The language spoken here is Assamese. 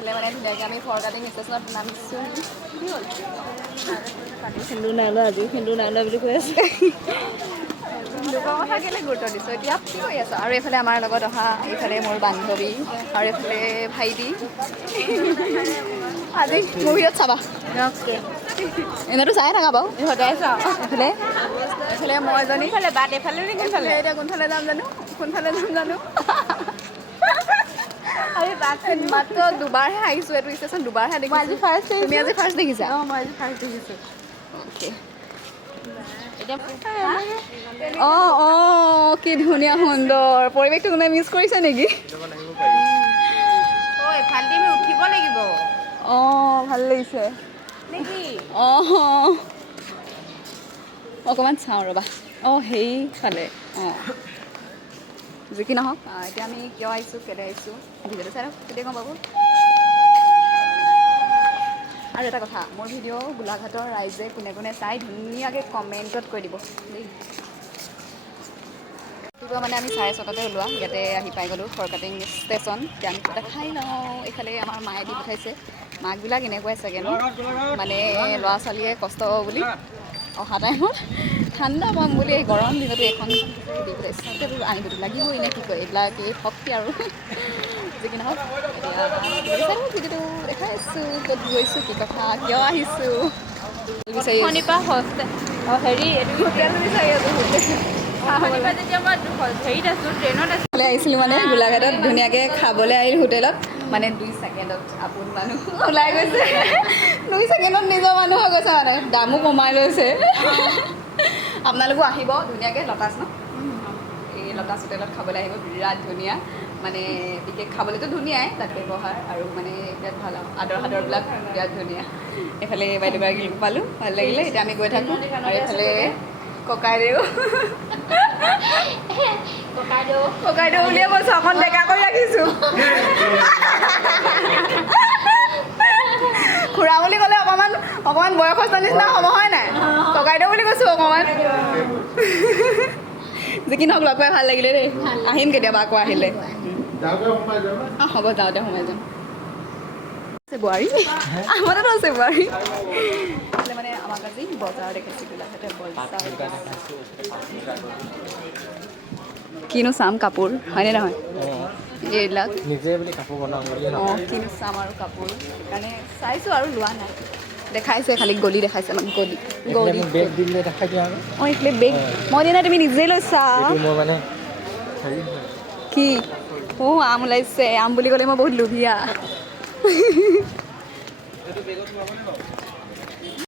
এইফালে মানে ধুনীয়াকৈ আমি ফৰকাটিং ষ্টেচনত নামিছোঁ কি হ'ল সিন্দুৰ নাই লোৱা আজি সিন্দুৰ নাই লোৱা বুলি কৈ আছে লোকৰ কথা কেলৈ গুৰুত্ব দিছোঁ এতিয়া কি কৰি আছোঁ আৰু এইফালে আমাৰ লগত অহা এইফালে মোৰ বান্ধৱী আৰু এইফালে ভাইটি আজি মুভিত চাবা এনেইতো চাই থাকা বাৰু সদায় চাওঁ এইফালে এইফালে মই এজনী কোনফালে বাট এইফালে নে কোনফালে এতিয়া কোনফালে যাম জানো আমি বাট মাত্ৰ দুবাৰহে আহিছোঁ এইটো ষ্টেচন দুবাৰহে মই আজি দেখিছোঁ ফাৰ্ষ্ট তুমি আজি ফাৰ্ষ্ট দেখিছা অঁ মই আজি ফাৰ্ষ্ট দেখিছোঁ অ'কে এতিয়া অঁ কি ধুনীয়া সুন্দৰ পৰিৱেশটো কোনোবাই মিছ কৰিছে নেকি অঁ এইফালেদি আমি উঠিব লাগিব অঁ ভাল লাগিছে নেকি অঁ অকণমান চাওঁ ৰ'বা অঁ সেইফালে অঁ যি কি নহওক এতিয়া আমি কিয় আহিছোঁ কেলৈ আহিছোঁ ভিডিঅ'টো চাই কেতিয়া গম পাব আৰু এটা কথা মোৰ ভিডিঅ' গোলাঘাটৰ ৰাইজে কোনে কোনে চাই ধুনীয়াকৈ কমেণ্টত কৈ দিব দেই মানে আমি 6:30 ওলোৱা ইয়াতে আহি পাই গ'লোঁ ফৰকাটিং ষ্টেচন এতিয়া আমি কিবা খাই লওঁ এইফালে আমাৰ মায়ে দি পঠাইছে মাকবিলাক এনেকুৱাই চাগে ন মানে ল'ৰা ছোৱালীয়ে কষ্ট বুলি অহা টাইমত ঠাণ্ডা পাম বুলি গৰম দিনতো এখন দি পঠাইছে এতিয়াতো আনিবতো লাগিবই নে কি কয় এইবিলাক এই শক্তি আৰু যি কি নহওক এতিয়া ভিডিঅ'টো দেখাই আছোঁ ক'ত গৈছোঁ কি কথা কিয় আহিছোঁ বিচাৰি শনিবাৰ হোষ্টেল অঁ হেৰি এইটো হোটেল বিচাৰি আছোঁ হোটেল শনিবাৰ যেতিয়া মই হেৰিত আছোঁ ট্ৰেইনত আছোঁ আহিছিলোঁ মানে গোলাঘাটত ধুনীয়াকৈ খাবলৈ আহিলোঁ হোটেলত মানে 2 ছেকেণ্ডত আপোন মানুহ ওলাই গৈছে 2 ছেকেণ্ডত নিজৰ মানুহ হৈ গৈছে মানে দামো কমাই লৈছে আপোনালোকো আহিব ধুনীয়াকৈ লটাছ ন এই লটাছ হোটেলত খাবলৈ আহিব বিৰাট ধুনীয়া মানে বিশেষ খাবলৈতো ধুনীয়াই তাত ব্যৱহাৰ আৰু মানে বিৰাট ভাল আৰু আদৰবিলাক বিৰাট ধুনীয়া এইফালে বাইদেউগৰাকী পালোঁ ভাল লাগিলে এতিয়া আমি গৈ থাকোঁ আৰু এইফালে ককাইদেউ ককাইদেউ বুলিয়ে কৈছোঁ অকণ ডেকা কৰি ৰাখিছোঁ খুৰা বুলি ক'লে অকণমান বয়সস্থ নিচিনা হ'ব হয় নাই ককাইদেউ বুলি কৈছোঁ অকণমান যি কি নহওক লগ পাই ভাল লাগিলে দেই আহিম কেতিয়াবা আকৌ আহিলে অঁ হ'ব যাওঁতে সোমাই যাম বোৱাৰী আমাৰতো আছে বোৱাৰী মানে আমাক আজি বজাৰ দেখাইছে গোলাঘাটে বজাৰ কিনো চাম কাপোৰ হয়নে নহয় এইবিলাক নিজে বুলি কাপোৰ বনাওঁ বুলি অঁ কিনো চাম আৰু কাপোৰ সেইকাৰণে চাইছোঁ আৰু লোৱা নাই দেখাইছে খালি গলি দেখাইছে আমাক গলি বেগ দিলে দেখাই দিয়া আৰু অঁ এইফালে বেগ মই দিনা তুমি নিজেই লৈছা মই মানে হেৰি কি অঁ আম ওলাইছে আম বুলি ক'লে মই বহুত লোভীয়া